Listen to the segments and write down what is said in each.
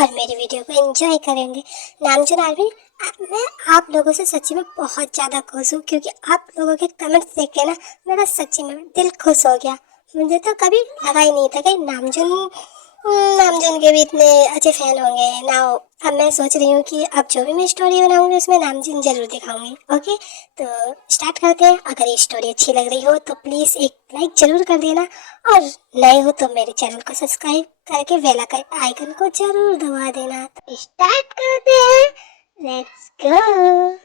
और मेरी वीडियो को एंजॉय करेंगे। नामजुन आर्मी, मैं आप लोगों से सच्ची में बहुत ज़्यादा खुश हूँ, क्योंकि आप लोगों के कमेंट्स देख के ना मेरा सच्ची में दिल खुश हो गया। मुझे तो कभी लगा ही नहीं था कि नामजुन के भी इतने अच्छे फैन होंगे ना। अब मैं सोच रही हूँ कि अब जो भी मैं स्टोरी बनाऊंगी उसमें नामजुन जरूर दिखाऊंगी। ओके, तो स्टार्ट करते हैं। अगर ये स्टोरी अच्छी लग रही हो तो प्लीज़ एक लाइक जरूर कर देना, और नए हो तो मेरे चैनल को सब्सक्राइब करके बेल आइकन को जरूर दबा देना। तो स्टार्ट करते हैं, लेट्स गो।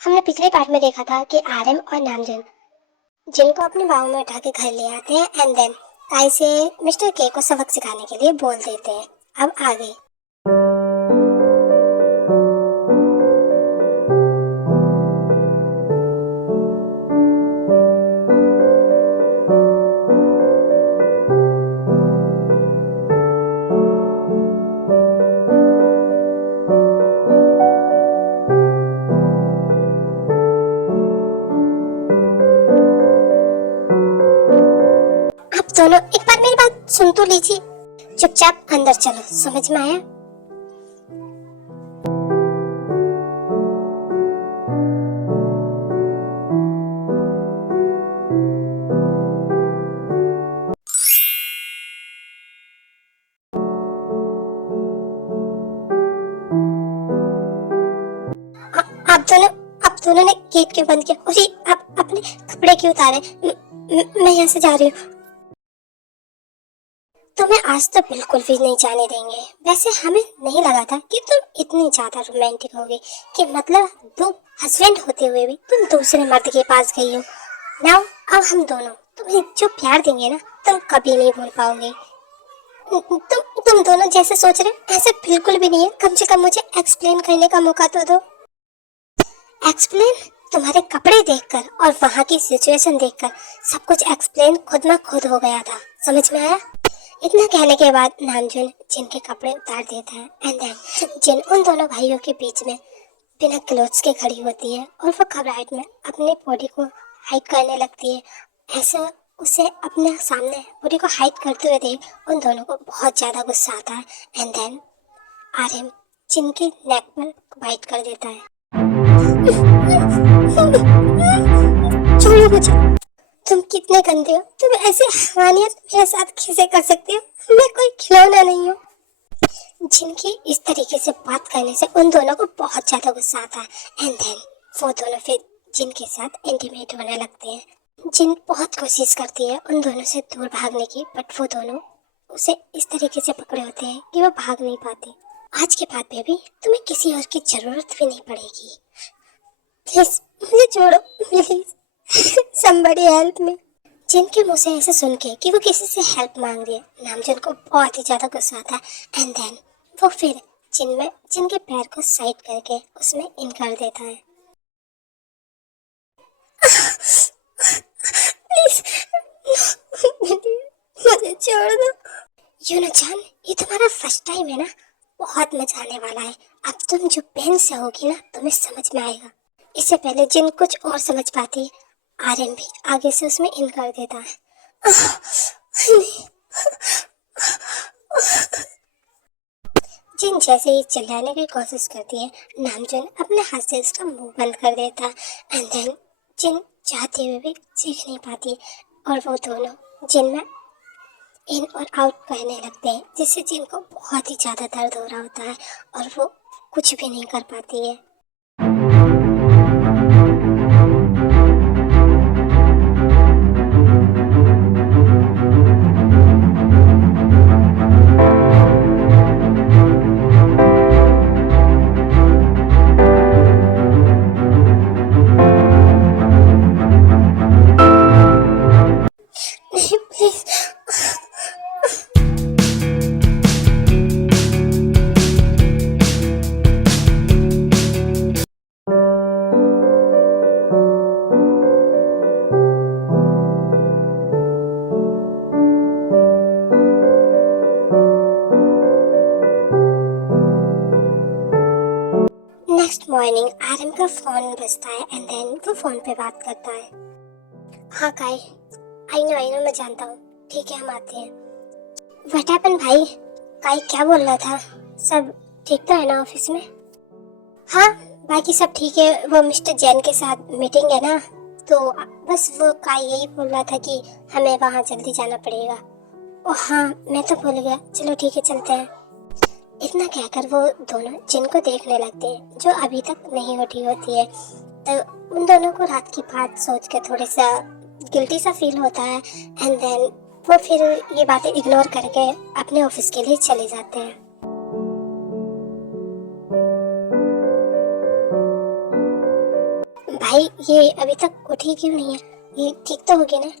हमने पिछले पार्ट में देखा था कि आरएम और नामजुन जिनको अपने बाहों में उठा के घर ले आते हैं एंड देन काई से मिस्टर के को सबक सिखाने के लिए बोल देते हैं। अब आगे आप दोनों एक बार मेरी बात सुन तो लीजिए। चुपचाप अंदर चलो, समझ में आया? आप दोनों ने गेट क्यों बंद किया? उसी आप अपने कपड़े क्यों उतारे? मैं यहाँ से जा रही हूँ। तुम्हें आज तो बिल्कुल भी नहीं जाने देंगे। वैसे हमें नहीं लगा था कि तुम इतनी ज्यादा रोमांटिक होगी, कि मतलब दो हस्बैंड होते हुए भी तुम दूसरे मर्द के पास गई हो। नाउ अब हम दोनों तुम्हें जो प्यार देंगे ना, तुम कभी नहीं भूल पाओगे। तुम दोनों जैसे सोच रहे हो ऐसे बिल्कुल भी नहीं है। कम से कम मुझे एक्सप्लेन करने का मौका तो दो। एक्सप्लेन? तुम्हारे कपड़े देखकर और वहाँ की सिचुएशन देखकर सब कुछ एक्सप्लेन खुद में खुद हो गया था। समझ में आया? इतना कहने के बाद नामजुन जिन के कपड़े उतार देता है एंड देन जिन उन दोनों भाइयों के बीच में बिना क्लोथ्स के खड़ी होती है और वो घबराहट में अपनी बॉडी को हाइड करने लगती है। ऐसा उसे अपने सामने बॉडी को हाइड करते हुए देख उन दोनों को बहुत ज़्यादा गुस्सा आता है एंड देन आर्यन जिन के नेक पर बाइट कर देता है। छोड़ो मुझे, तुम कितने गंदे हो। तुम ऐसे हैवानियत मेरे साथ कैसे कर सकते हो? मैं कोई खिलौना नहीं हूँ। जिनकी इस तरीके से बात करने से उन दोनों को बहुत ज्यादा गुस्सा आता है एंड देन वो दोनों फिर जिन के साथ इंटीमेट होने लगते हैं। जिन बहुत कोशिश करती है उन दोनों से दूर भागने की, बट वो दोनों उसे इस तरीके से पकड़े होते हैं कि वो भाग नहीं पाती। आज के बाद बेबी तुम्हें किसी और की जरूरत भी नहीं पड़ेगी। प्लीज मुझे छोड़ो, प्लीज somebody help me। जिनके मुंह से ऐसे सुन के कि वो किसी से हेल्प मांग रही है, नामजुन को बहुत ही ज्यादा गुस्सा आता है एंड देन वो फिर जिनके पैर को साइड करके उसमें इन कर देता है। प्लीज मुझे छोड़ दो। यूनो-चान, ये तुम्हारा फर्स्ट टाइम है ना? बहुत मजा आने वाला है। अब तुम जो पेन से होगी ना तुम्हें समझ में आएगा। इससे पहले जिन कुछ और समझ पाती है, आर्यन भी आगे से उसमें इन कर देता है। जिन जैसे ही चिल्लाने की कोशिश करती है, नामजुन अपने हाथ से उसका मुंह बंद कर देता है एंड देन जिन चाहते हुए भी चीख नहीं पाती और वो दोनों जिन में इन और आउट कहने लगते हैं, जिससे जिन को बहुत ही ज़्यादा दर्द हो रहा होता है और वो कुछ भी नहीं कर पाती है। प्लीज मॉर्निंग आरएम का फोन बजता है एंड देन वो फोन पे बात करता है। हाँ काय, आई नो मैं जानता हूँ, ठीक है हम आते हैं। व्हाट हैपन भाई? काय क्या बोल रहा था? सब ठीक तो है ना ऑफिस में? हाँ बाकी सब ठीक है, वो मिस्टर जैन के साथ मीटिंग है ना, तो बस वो काय यही बोल रहा था कि हमें वहाँ जल्दी जाना पड़ेगा। ओ हाँ मैं तो भूल गया, चलो ठीक है चलते हैं। इतना कहकर वो दोनों जिनको देखने लगते हैं जो अभी तक नहीं उठी होती है। तो उन दोनों को रात की बात सोच के थोड़ा सा गिल्टी सा फील होता है एंड देन वो फिर ये बातें इग्नोर करके अपने ऑफिस के लिए चले जाते हैं। भाई ये अभी तक उठी क्यों नहीं है? ये ठीक तो होगी ना?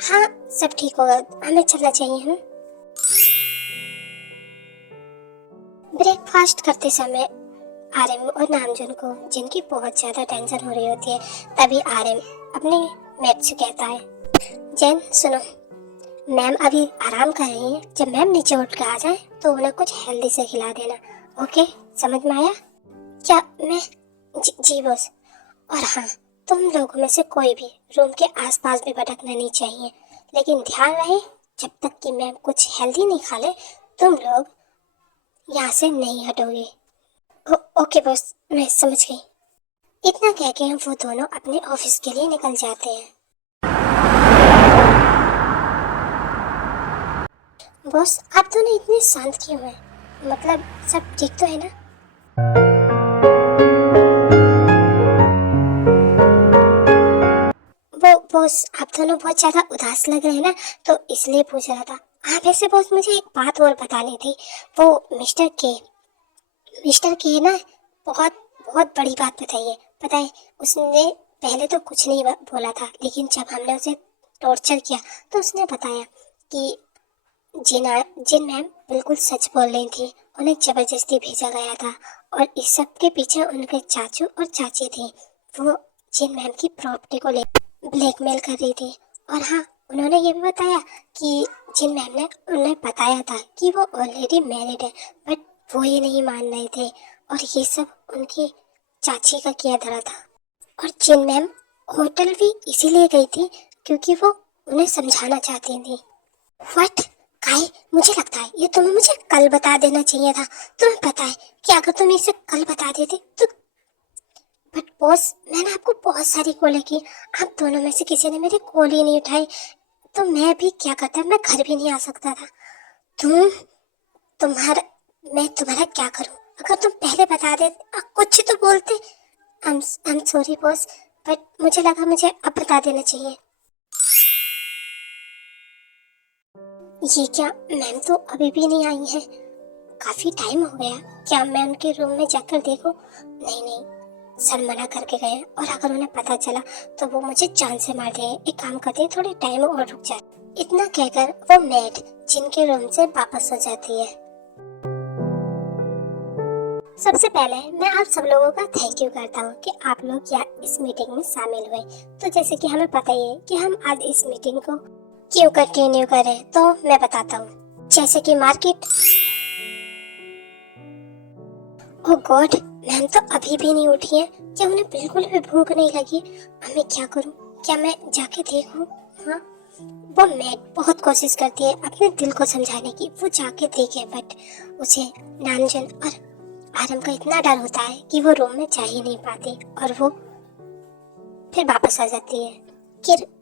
हाँ सब ठीक होगा, हमें चलना चाहिए। हम ब्रेकफास्ट करते समय आरएम और नामजुन को जिनकी बहुत ज्यादा टेंशन हो रही होती है, तभी आरएम अपने मेट से कहता है, जैन सुनो, मैम अभी आराम कर रही हैं, जब मैम नीचे उठ कर आ जाए तो उन्हें कुछ हेल्दी से खिला देना, ओके? समझ में आया? क्या मैं जी बॉस। और हाँ, तुम लोगों में से कोई भी रूम के आसपास भी भटकना नहीं चाहिए, लेकिन ध्यान रहे जब तक कि मैम कुछ हेल्दी नहीं खा ले तुम लोग यहाँ से नहीं हटोगे। ओके बॉस, मैं समझ गई। इतना कह के वो दोनों अपने ऑफिस के लिए निकल जाते हैं। बॉस आप दोनों इतने शांत क्यों हैं? मतलब सब ठीक तो है ना? वो बॉस आप दोनों बहुत ज्यादा उदास लग रहे हैं ना, तो इसलिए पूछ रहा था। हाँ वैसे बॉस मुझे एक बात और बतानी थी। वो मिस्टर के ना बहुत बहुत बड़ी बात बताई है। पता है उसने पहले तो कुछ नहीं बोला था, लेकिन जब हमने उसे टॉर्चर किया तो उसने बताया कि जिन मैम बिल्कुल सच बोल रही थी, उन्हें जबरदस्ती भेजा गया था और इस सब के पीछे उनके चाचू और चाची थे। वो जिन मैम की प्रॉपर्टी को ले ब्लैकमेल कर रही थी। और हाँ उन्होंने ये भी बताया कि जिन मैम ने उन्हें बताया था कि वो ऑलरेडी मैरिड है, बट वो ये नहीं मान रहे थे और ये सब उनकी चाची का किया धरा था। और जिन मैम होटल भी इसीलिए गई थी क्योंकि वो उन्हें समझाना चाहती थी। व्हाट? काय मुझे लगता है ये तुम्हें मुझे कल बता देना चाहिए था। तुम्हें पता है कि अगर तुम इसे कल बता देते तो। बट बॉस मैंने आपको बहुत सारी कॉलें की, आप दोनों में से किसी ने मेरी कॉल ही नहीं उठाई, तो मैं भी क्या करता, मैं घर भी नहीं आ सकता था। तुम्हारा मैं तुम्हारा क्या करूं? अगर तुम पहले बता देते, कुछ तो बोलते। I am sorry boss, but मुझे लगा मुझे अब बता देना चाहिए। ये क्या, मैम तो अभी भी नहीं आई है, काफी टाइम हो गया। क्या मैं उनके रूम में जाकर देखूं? नहीं, सर मना करके गए और अगर उन्हें पता चला तो वो मुझे जान से मार देंगे। एक काम करते हैं, थोड़े टाइम और रुक जाए। इतना कहकर वो मेड जिनके रूम से वापस हो जाती है। सबसे पहले मैं आप सब लोगों का थैंक यू करता हूँ कि आप लोग यहाँ इस मीटिंग में शामिल हुए। तो जैसे कि हमें पता ही है कि हम आज इस मीटिंग को क्यों कंटिन्यू करें, तो मैं बताता हूँ। जैसे कि मार्केट। ओह गॉड, मैम तो अभी भी नहीं उठी है। क्या उन्हें बिल्कुल भी भूख नहीं लगी? अब मैं क्या करूँ? क्या मैं जाके देखूँ? हाँ वो मैट बहुत कोशिश करती है अपने दिल को समझाने की, वो जाके देखे, बट उसे नामजन और आरम का इतना डर होता है कि वो रूम में जा ही नहीं पाती और वो फिर वापस आ जाती है।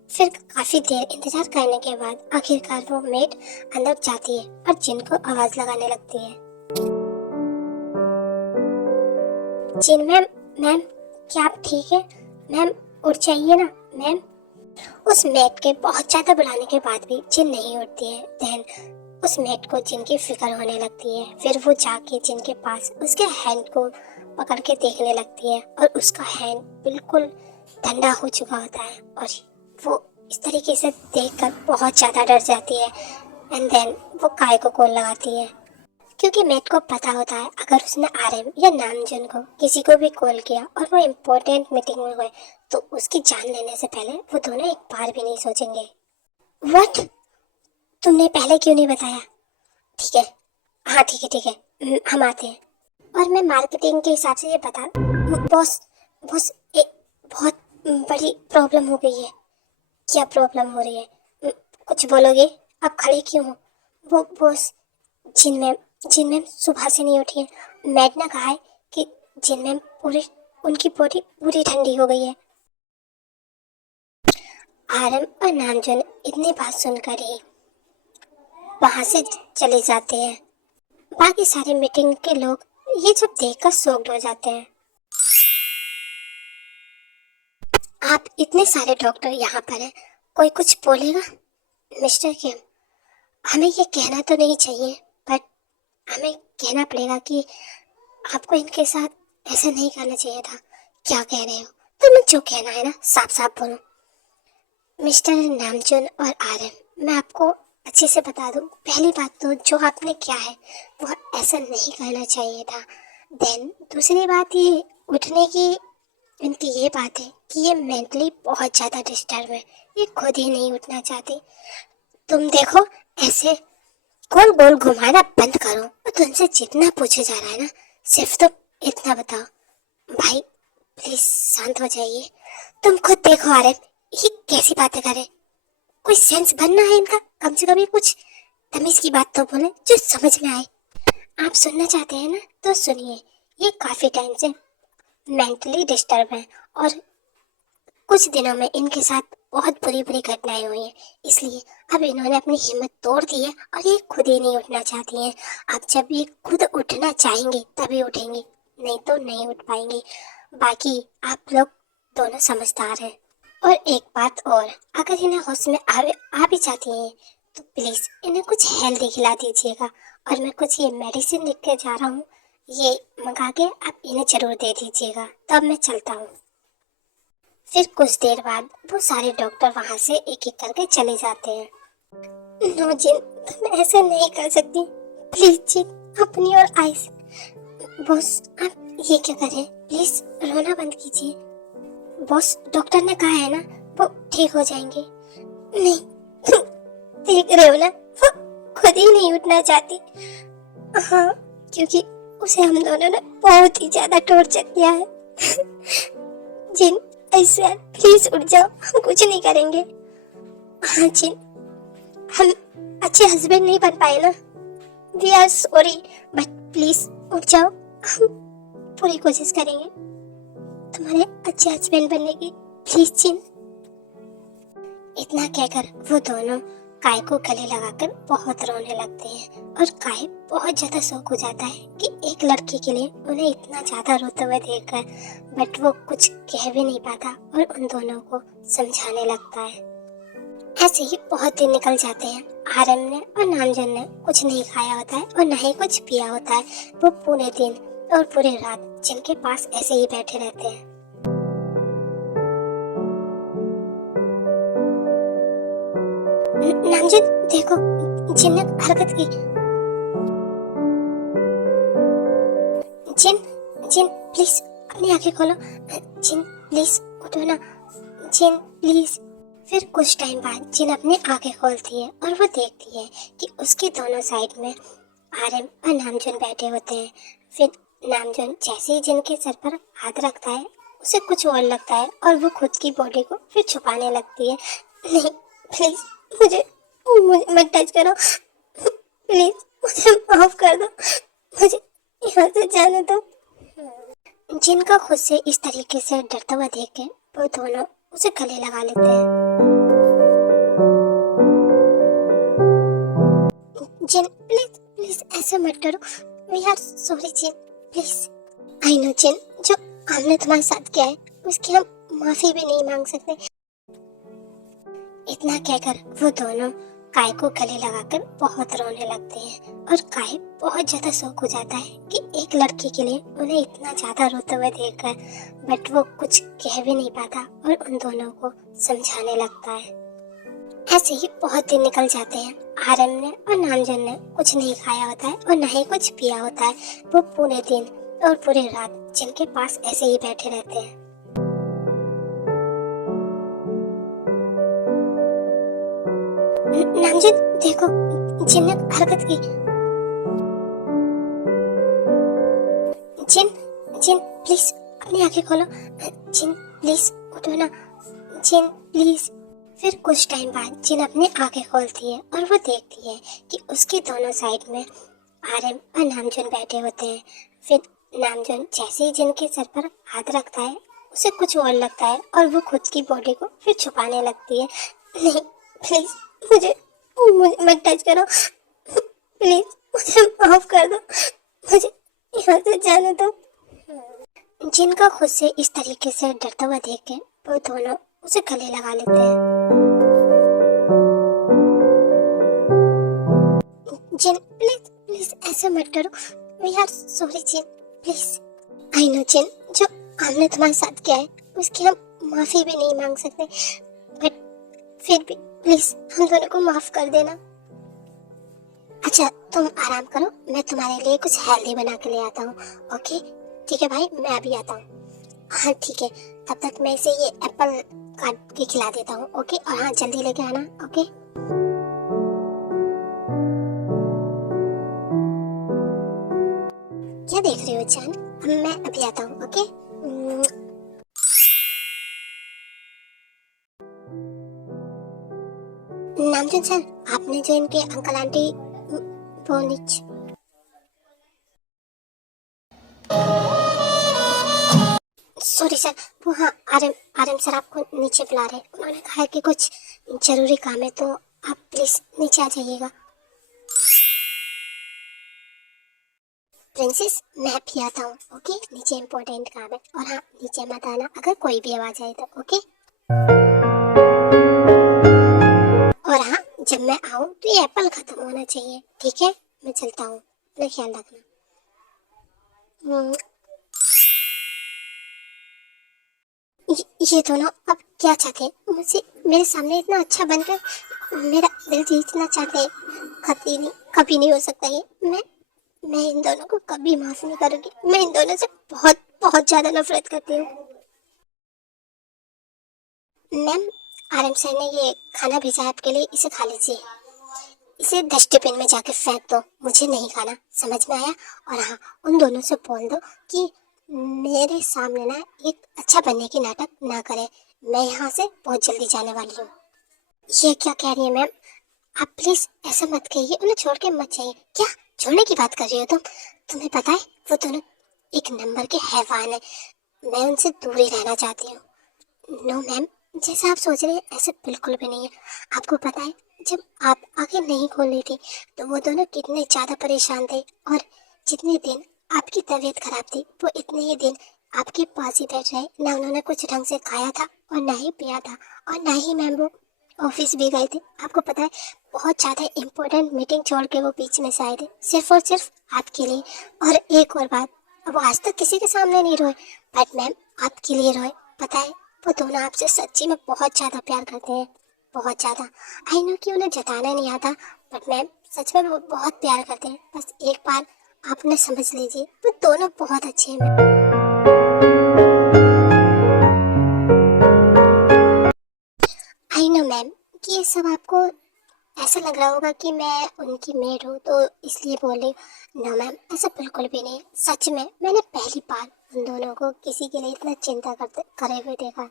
फिर काफी देर इंतजार करने के बाद आखिरकार वो मेट अंदर जाती है और जिन को आवाज लगाने लगती है। जिन मैम क्या आप ठीक है? मैम उठ जाइए ना मैम। उस मेट के बहुत ज्यादा बुलाने के बाद भी जिन नहीं उठती है। देन उस मेट को जिन की फिक्र होने लगती है। फिर वो जाके जिन के पास उसके हैंड को पकड़ के देखने लगती है और उसका हैंड बिल्कुल ठंडा हो चुका होता है और वो इस तरीके से देखकर बहुत ज्यादा डर जाती है। एंड देन वो काय को कॉल लगाती है क्योंकि मेट को पता होता है अगर उसने आरएम या नामजन को किसी को भी कॉल किया और वो इम्पोर्टेंट मीटिंग में हुए तो उसकी जान लेने से पहले वो दोनों एक बार भी नहीं सोचेंगे। व्हाट? तुमने पहले क्यों नहीं बताया? ठीक है, हाँ ठीक है हम आते हैं। और मैं मार्केटिंग के हिसाब से ये बता, बॉस बॉस एक बहुत बड़ी प्रॉब्लम हो गई है। क्या प्रॉब्लम हो रही है? कुछ बोलोगे? आप खड़े क्यों हो? वो बॉस, जिन मैम सुबह से नहीं उठी है। मैड ने कहा है कि जिन मैम पूरी उनकी बॉडी पूरी ठंडी हो गई है। आरम और नामजन इतनी बात सुनकर ही वहां से चले जाते हैं। बाकी सारे मीटिंग के लोग ये सब देखकर शॉक्ड हो जाते हैं। आप इतने सारे डॉक्टर यहाँ पर हैं, कोई कुछ बोलेगा? मिस्टर किम, हमें ये कहना तो नहीं चाहिए, बट हमें कहना पड़ेगा कि आपको इनके साथ ऐसा नहीं करना चाहिए था। क्या कह रहे हो? तुम्हें जो कहना है ना साफ साफ बोलो। मिस्टर नामचुन और आर्यन, मैं आपको अच्छे से बता दूं, पहली बात तो जो आपने किया है वो ऐसा नहीं करना चाहिए था। देन दूसरी बात, ये उठने की इनकी ये बात है कि ये मेंटली बहुत ज़्यादा डिस्टर्ब है, ये खुद ही नहीं उठना चाहती। तुम देखो, ऐसे गोल गोल घुमाना बंद करो और तुमसे जितना पूछा जा रहा है ना, सिर्फ तुम इतना बताओ। भाई प्लीज शांत हो जाइए। तुम खुद देखो आर्यन, ये कैसी बातें करे। कोई सेंस बनना है इनका, कम से कम ये कुछ तमीज की बात तो बोले जो समझ में आए। आप सुनना चाहते हैं ना तो सुनिए। ये काफी टाइम से मेंटली डिस्टर्ब है और कुछ दिनों में इनके साथ बहुत बुरी बुरी घटनाएं हुई हैं, इसलिए अब इन्होंने अपनी हिम्मत तोड़ दी है और ये खुद ही नहीं उठना चाहती हैं। अब जब ये खुद उठना चाहेंगी तभी उठेंगी, नहीं तो नहीं उठ पाएंगी। बाकी आप लोग दोनों समझदार हैं। और एक बात और, अगर इन्हें होश में आ भी जाती हैं तो प्लीज इन्हें कुछ हेल्दी खिला दीजिएगा। और मैं कुछ ये मेडिसिन लिख के जा रहा हूँ, ये मंगा के आप इन्हें जरूर दे दीजिएगा। तब मैं चलता हूँ। फिर कुछ देर बाद वो सारे डॉक्टर वहाँ से एक एक करके चले जाते हैं। नो जिन, तुम ऐसे नहीं कर सकती। प्लीज जिन, अपनी और आइस। बॉस आप ये क्या कर रहे हैं? प्लीज रोना बंद कीजिए। बॉस डॉक्टर ने कहा है ना वो ठीक हो जाएंगे। नहीं, तुम देख रहे हो ना, वो खुद ही नहीं उठना चाहती। हाँ, क्योंकि उसे हम दोनों ने बहुत ही ज्यादा टॉर्चर किया है। जिन, ऐसे प्लीज उठ जाओ, हम कुछ नहीं करेंगे। हाँ जिन, हम अच्छे हस्बैंड नहीं बन पाए ना, we are sorry, but please उठ जाओ, हम पूरी कोशिश करेंगे तुम्हारे अच्छे हस्बैंड बनने की। प्लीज जिन। इतना कहकर वो दोनों काय को गले लगाकर बहुत रोने लगते हैं और काय बहुत ज्यादा शौक हो जाता है कि एक लड़की के लिए उन्हें इतना ज्यादा रोते हुए देखकर, बट वो कुछ कह भी नहीं पाता और उन दोनों को समझाने लगता है। ऐसे ही बहुत दिन निकल जाते हैं। आर्यन ने और नामजन ने कुछ नहीं खाया होता है और न ही कुछ पिया होता है। वो पूरे दिन और पूरी रात जिनके पास ऐसे ही बैठे रहते हैं। नामजन देखो, जिन ने हरकत की। जिन, जिन प्लीज अपनी आंखें खोलो। जिन प्लीज उठो ना। जिन प्लीज। फिर कुछ टाइम बाद जिन अपनी आंखें खोलती है और वो देखती है कि उसके दोनों साइड में आर्यन और नामजन बैठे होते हैं। फिर नामजन जैसे ही जिन के सर पर हाथ रखता है, उसे कुछ और लगता है और वो खुद की बॉडी को फिर छुपाने लगती है। नहीं प्लीज, मुझे मुझे मत टच करो। प्लीज मुझे माफ कर दो, मुझे यहाँ से जाने दो। जिनका खुद से इस तरीके से डरता हुआ देख के वो दोनों उसे गले लगा लेते हैं। जिन प्लीज प्लीज ऐसे मत करो, we are sorry Jin, please. I know Jin, जो हमने तुम्हारे साथ किया है उसकी हम माफी भी नहीं मांग सकते। इतना कहकर वो दोनों काय को गले लगाकर बहुत रोने लगते हैं और काय बहुत ज्यादा शौक हो जाता है कि एक लड़की के लिए उन्हें इतना ज्यादा रोते हुए देखकर, बट वो कुछ कह भी नहीं पाता और उन दोनों को समझाने लगता है। ऐसे ही बहुत दिन निकल जाते हैं। आर्यन ने और नामजन ने कुछ नहीं खाया होता है और न ही कुछ पिया होता है। वो पूरे दिन और पूरी रात जिनके पास ऐसे ही बैठे रहते हैं। नामजन देखो, जिन ने हरकत की। जिन जिन प्लीज अपनी आंखें खोलो। जिन प्लीज उठो ना। जिन प्लीज। फिर कुछ टाइम बाद जिन अपनी आंखें खोलती है और वो देखती है कि उसके दोनों साइड में आर्यन और नामजोन बैठे होते हैं। फिर नामजोन जैसे ही जिन के सर पर हाथ रखता है उसे कुछ और लगता है और वो खुद की बॉडी को फिर छुपाने लगती है। नहीं प्लीज मुझे मुझे मत टच करो, प्लीज मुझे माफ कर दो, मुझे यहाँ से जाने दो। जिनका खुद से इस तरीके से डरता हुआ देख के वो दोनों उसे गले लगा लेते हैं। जिन प्लीज प्लीज ऐसा मत करो, we are sorry Jin please. I know Jin, जो हमने तुम्हारे साथ किया है उसकी हम माफी भी नहीं मांग सकते, बट फिर भी प्लीज हम दोनों को माफ कर देना। अच्छा तुम आराम करो, मैं तुम्हारे लिए कुछ हेल्दी बना के ले आता हूँ। ओके ठीक है भाई, मैं अभी आता हूँ। हाँ ठीक है, तब तक मैं इसे ये एप्पल काट के खिला देता हूँ। ओके, और हाँ जल्दी लेके आना। ओके क्या देख रही हो जान, मैं अभी आता हूँ। ओके नामजोन सर, आपने जो इनके अंकल आंटी वो नीचे। सॉरी सर, वो हाँ आरएम आरएम सर आपको नीचे बुला रहे हैं। उन्होंने कहा है कि कुछ जरूरी काम है, तो आप प्लीज नीचे आ जाइएगा। प्रिंसेस मैं भी आता हूँ। ओके नीचे इम्पोर्टेंट काम है, और हाँ नीचे मत आना अगर कोई भी आवाज आए तो। ओके और हाँ जब मैं आऊँ तो ये एप्पल खत्म होना चाहिए। ठीक है मैं चलता हूँ, अपना ख्याल रखना। ये दोनों अब क्या चाहते हैं मुझे? मेरे सामने इतना अच्छा बनकर मेरा दिल जीतना चाहते हैं। कभी नहीं हो सकता ये। मैं इन दोनों को कभी माफ नहीं करूंगी। मैं इन दोनों से बहुत बहुत ज्यादा नफरत करती हूँ। मैम आरएम सर ने ये खाना भेजा है आपके लिए, इसे खा लीजिए। इसे डस्टबिन में जाके फेंक दो, मुझे नहीं खाना, समझ में आया? और हाँ उन दोनों से बोल दो कि मेरे सामने ना एक अच्छा बनने की नाटक ना करे। मैं यहाँ से बहुत जल्दी जाने वाली हूँ। ये क्या कह रही है मैम? आप प्लीज ऐसा मत कहिए, उन्हें छोड़ के मत जाइए। क्या छोड़ने की बात कर रही हो तुम? तुम्हें पता है वो दोनों एक नंबर के हैवान है। मैं उनसे दूर ही रहना चाहती हूँ। नो मैम, जैसा आप सोच रहे हैं ऐसे बिल्कुल भी नहीं है। आपको पता है जब आप आंखें नहीं खोल रही थी तो वो दोनों कितने ज्यादा परेशान थे, और जितने दिन आपकी तबीयत खराब थी वो इतने ही दिन आपके पास ही बैठ रहे। ना उन्होंने कुछ ढंग से खाया था और ना ही पिया था, और ना ही मैम वो ऑफिस भी गए थे। आपको पता है बहुत ज्यादा इम्पोर्टेंट मीटिंग छोड़ के वो बीच में से आए थे, सिर्फ और सिर्फ आपके लिए। और एक और बात, वो आज तक किसी के सामने नहीं रोए, बट मैम आपके लिए रोए। पता है वो दोनों आपसे सच्ची में बहुत ज्यादा प्यार करते हैं, बहुत ज्यादा। आई नो कि उन्हें जताना नहीं आता, बट मैम सच में वो बहुत प्यार करते हैं। बस एक बार आप उन्हें समझ लीजिए, वो दोनों बहुत अच्छे हैं मैम। आई नो मैम कि ये सब आपको ऐसा लग रहा होगा कि मैं उनकी मेड हूँ तो इसलिए बोल रही हूँ। नो मैम ऐसा बिल्कुल भी नहीं। सच में मैंने पहली बार उन दोनों को किसी के लिए इतना चिंता करे हुए देखा।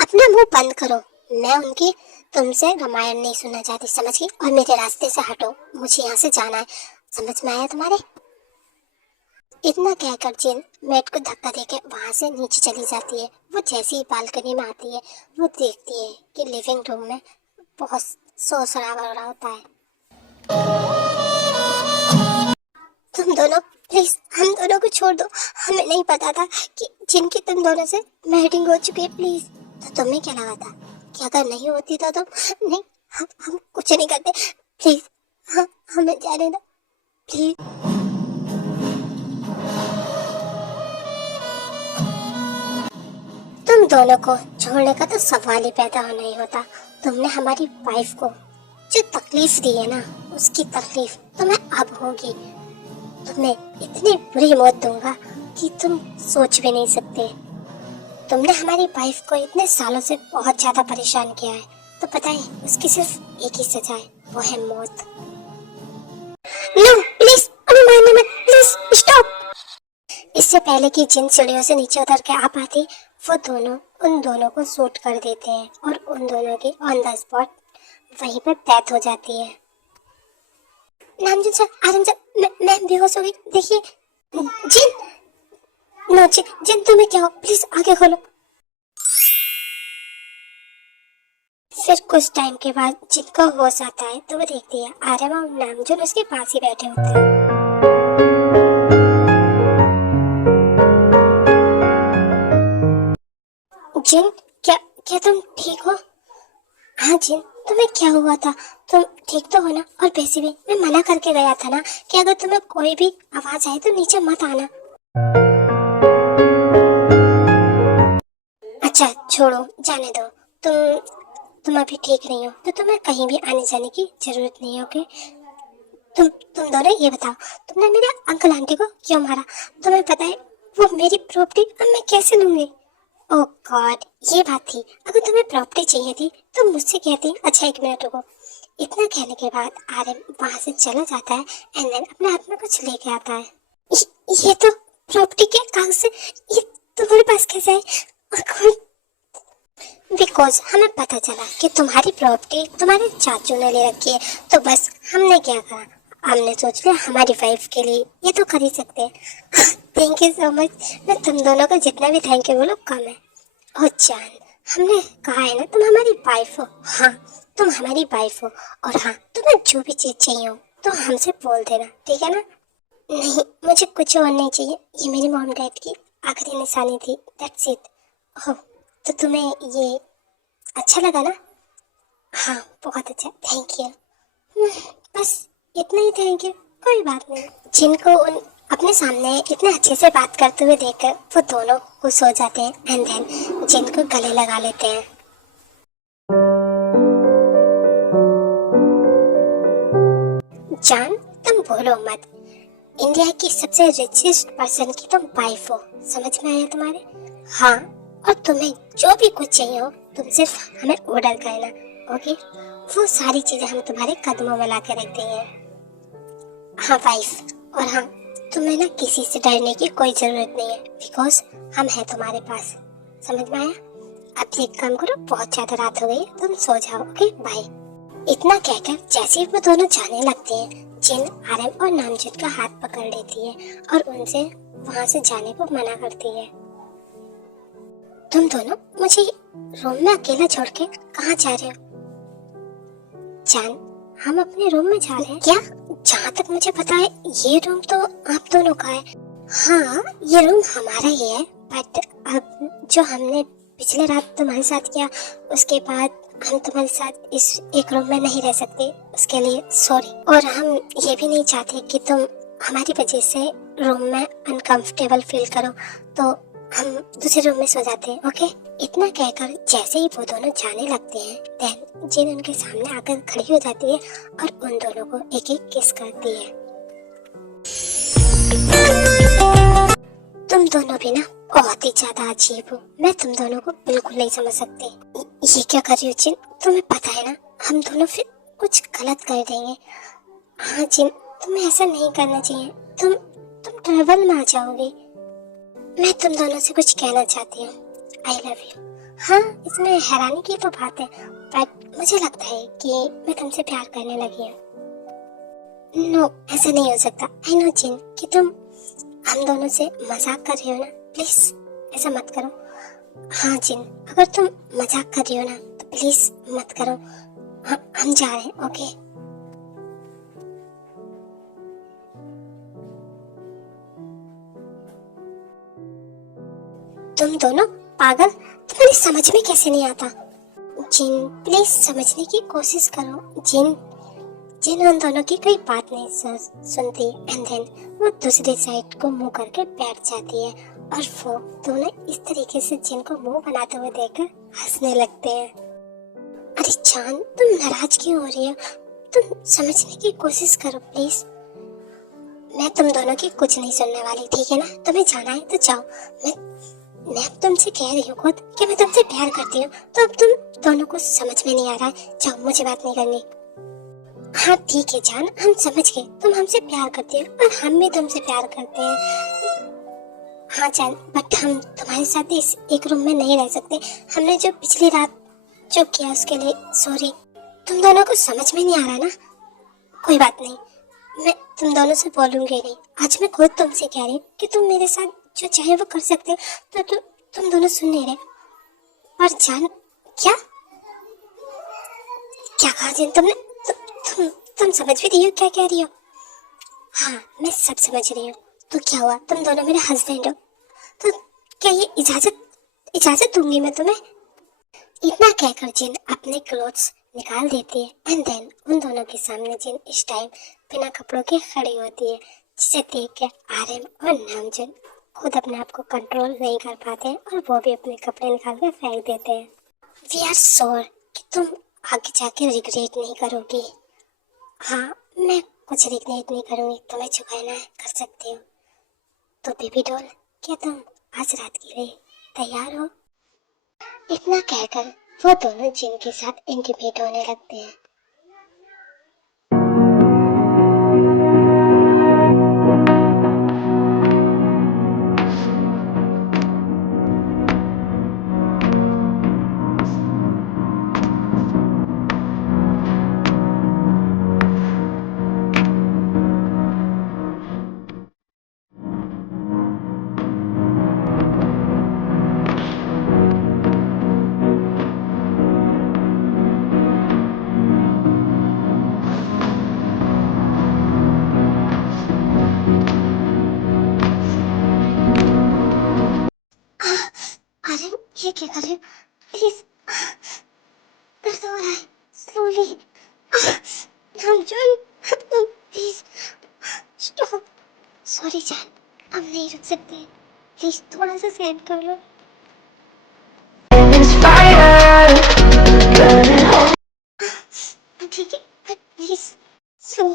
अपना मुंह बंद करो, मैं उनकी तुमसे रामायण नहीं सुनना चाहती, समझ गई? और मेरे रास्ते से हटो, मुझे यहाँ से जाना है। समझ में आया तुम्हारे? इतना कहकर जिन मेट को धक्का देके वहां से नीचे चली जाती है। वो जैसे ही बालकनी में आती है वो देखती है कि लिविंग रूम में बहुत शोर शराबा हो रहा होता है। तुम दोनों प्लीज हम दोनों को छोड़ दो, हमें नहीं पता था कि जिनकी तुम दोनों से मैटिंग हो चुकी है। प्लीज। तो तुम्हें क्या लगा था कि अगर नहीं होती तो तुम नहीं? हम कुछ नहीं करते, प्लीज। हाँ हमें जाने दो प्लीज। तुम दोनों को छोड़ने का तो सवाल ही पैदा हो नहीं होता। तुमने हमारी वाइफ को जो तकलीफ दी है ना, उसकी तकलीफ तुम्हें अब होगी। तुम्हें इतनी बुरी मौत दूंगा कि तुम सोच भी नहीं सकते। तुमने हमारी वाइफ को इतने सालों से बहुत ज्यादा परेशान किया है, तो पता है उसकी सिर्फ एक ही सजा है, वो है मौत। नो प्लीज उन्हें मारने मत, प्लीज स्टॉप। इससे पहले कि जिन सीढ़ियों से नीचे उतर के आ पाती, वो दोनों उन दोनों को शूट कर देते हैं और उन दोनों की ऑन द स्पॉट वहीं पर डेथ हो जाती है। नामजिन सर, आजम सर, मैं बेहोश हो गई। देखिए जिन, नो जिन, जिन तुम्हें क्या हो, प्लीज आगे खोलो। फिर कुछ टाइम के बाद जिनको होश आता है तो वो देखती है आर्यमा और नामजुन उसके पास ही बैठे होते हैं। जिन, क्या क्या तुम ठीक हो? हाँ जिन, तुम्हें क्या हुआ था? तुम ठीक तो हो ना? और वैसे भी मैं मना करके गया था ना कि अगर तुम्हें कोई भी आवाज आए तो नीचे मत आना। अच्छा छोड़ो, जाने दो। तुम अभी ठीक नहीं हो तो तुम्हें कहीं भी आने जाने की जरूरत नहीं है, ओके? तुम दोनों ये बताओ, तुमने मेरे अंकल आंटी को क्यों मारा? तुम्हें पता है वो मेरी प्रॉपर्टी अब मैं कैसे लूंगी? ओह गॉड, ये बात थी। अगर तुम्हें प्रॉपर्टी चाहिए थी तो मुझसे कहती। अच्छा एक मिनट रुको। इतना कहने के बाद आर्यन वहां से चला जाता है एंड देन अपने हाथ में कुछ लेके आता है। ये तो प्रॉपर्टी के कागज से, ये तुम्हारे पास कैसे है? बिकॉज हमें पता चला कि तुम्हारी प्रॉपर्टी तुम्हारे चाचू ने ले रखी है, तो बस हमने क्या करा, हमने सोच लिया हमारी वाइफ के लिए ये तो कर ही सकते हैं। Thank you so much. मैं तुम दोनों को जितना भी थैंक यू बोलो कम है। ओ जान, हमने कहा है ना तुम हमारी वाइफ हो। हाँ तुम हमारी वाइफ हो, और हाँ तुम्हें जो भी चीज चाहिए हो तो हमसे बोल देना, ठीक है ना? नहीं, मुझे कुछ और नहीं चाहिए। ये मेरी मॉम डैड की आखिरी निशानी थी, दैट्स इट। ओह, तो तुम्हें ये अच्छा लगा ना? हाँ बहुत अच्छा, थैंक यू। बस इतना ही थैंक यू, कोई बात नहीं। जिनको उन अपने सामने इतने अच्छे से बात करते हुए देखकर वो दोनों खुश हो जाते हैं एंड देन जिनको गले लगा लेते हैं। जान तुम बोलो मत, इंडिया की सबसे रिचेस्ट पर्सन की तुम वाइफ हो, समझ में आया तुम्हारे? हाँ, और तुम्हें जो भी कुछ चाहिए हो तुम सिर्फ हमें ऑर्डर करना, ओके? वो सारी चीजें हम तुम्हारे कदमों में ला के रख देंगे। हाँ वाइफ, और हाँ तुम्हें ना किसी से डरने की कोई जरूरत नहीं है, बिकॉज हम हैं तुम्हारे पास, समझ में आया? अब एक काम करो, बहुत ज्यादा रात हो गई है, तुम सो जाओ, ओके? बाय। इतना कहकर जैसे ही वो दोनों जाने लगते हैं, जिन आर्यन और नामजिन का हाथ पकड़ लेती है और उनसे वहां से जाने को मना करती है। तुम दोनों मुझे रूम में अकेला छोड़ के कहाँ जा रहे हो? जान, हम अपने रूम में जा रहे हैं। क्या? जहाँ तक मुझे पता है ये रूम तो आप दोनों का है। हाँ ये रूम हमारा ही है, बट अब जो हमने पिछले रात तुम्हारे साथ किया उसके बाद हम तुम्हारे साथ इस एक रूम में नहीं रह सकते, उसके लिए सॉरी। और हम ये भी नहीं चाहते कि तुम हमारी वजह से रूम में अनकंफर्टेबल फील करो, तो हम दूसरे रूम में सो जाते हैं, ओके? इतना कहकर जैसे ही वो दोनों जाने लगते हैं देन जिन उनके सामने आकर खड़ी हो जाती है और उन दोनों को एक एक किस करती है। तुम दोनों भी ना बहुत ही ज्यादा अजीब हो, मैं तुम दोनों को बिल्कुल नहीं समझ सकती। ये क्या कर रही हो जिन? तुम्हें पता है ना हम दोनों फिर कुछ गलत कर देंगे। हाँ जिन, तुम्हें ऐसा नहीं करना चाहिए, तुम ट्रेवल में आ जाओगे। मैं तुम दोनों से कुछ कहना चाहती हूँ, आई लव यू। हाँ इसमें हैरानी की तो बात है, बट मुझे लगता है कि मैं तुमसे प्यार करने लगी हूँ। नो ऐसा नहीं हो सकता। आई नो जिन कि तुम हम दोनों से मजाक कर रही हो ना, प्लीज ऐसा मत करो। हाँ जिन, अगर तुम मजाक कर रही हो ना तो प्लीज मत करो। हम जा रहे हैं, ओके? तुम दोनों पागल, तुम्हारी समझ में कैसे नहीं आता? जिन प्लीज समझने की कोशिश करो। जिन उन दोनों की कोई बात नहीं सुनती एंड देन वो दूसरी साइड को मुंह करके बैठ जाती है और वो दोनों इस तरीके से जिन को मुंह बनाते हुए देखकर हंसने लगते हैं। अरे जान तुम नाराज क्यों हो रही हो? तुम समझने की कोशिश करो प्लीज। मैं तुम दोनों की कुछ नहीं सुनने वाली, ठीक है ना? तुम्हें जाना है तो जाओ। मैं अब तुमसे कह रही हूँ खुद कि मैं तुमसे प्यार करती हूँ, तो अब तुम दोनों को समझ में नहीं आ रहा है। जाओ, मुझे बात नहीं करनी। हाँ ठीक है जान, हम समझ गए, तुम हमसे प्यार करती हो और हम भी तुमसे प्यार करते हैं। हाँ चैन, बट हम तुम्हारे साथ इस एक रूम में नहीं रह सकते। हमने जो पिछली रात जो किया उसके लिए सॉरी। तुम दोनों को समझ में नहीं आ रहा ना? कोई बात नहीं, मैं तुम दोनों से बोलूंगी नहीं। आज मैं खुद तुमसे कह रही हूँ कि तुम मेरे साथ जो चाहे वो कर सकते हो। तो तुम दोनों सुन नहीं रहे। और जान, क्या क्या कहा जिन तुमने? तुम समझ भी रही हो क्या कह रही हो? हाँ, मैं सब समझ रही हूँ। तो क्या हुआ, तुम दोनों मेरे हस्बैंड हो, तो क्या ये इजाजत दूंगी मैं तुम्हें? इतना कहकर जिन अपने क्लोथ्स निकाल देती है एंड देन उन दोनों के सामने जिन इस टाइम बिना कपड़ों के खड़ी होती है, जिसे देख के आर्यन और नामजन खुद अपने आप को कंट्रोल नहीं कर पाते हैं और वो भी अपने कपड़े निकाल के फेंक देते हैं। वी आर श्योर कि तुम आगे जाके रिग्रेट नहीं करोगी। हाँ, मैं कुछ रिग्रेट नहीं करूँगी, तुम्हें जो कहना है कर सकती हो। तो बेबी डॉल, क्या तुम आज रात के लिए तैयार हो? इतना कहकर वो दोनों जिन के साथ इंटीमेट होने लगते हैं। अरे ये क्या कर रहे हो? प्लीज, दर्द हो रहा है, स्लोली। नामजन, प्लीज स्टॉप। सॉरी जान, अब नहीं रुक सकते, प्लीज थोड़ा सा सहन कर लो। ठीक है, but please slow.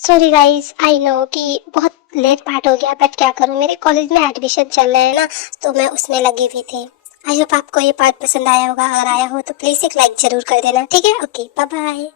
Sorry guys, I know कि बहुत लेट पार्ट हो गया, बट क्या करूँ, मेरे कॉलेज में एडमिशन चल रहे हैं ना, तो मैं उसमें लगी हुई थी। आई होप आपको ये पार्ट पसंद आया होगा। अगर आया हो तो प्लीज एक लाइक जरूर कर देना, ठीक है? Okay, bye bye.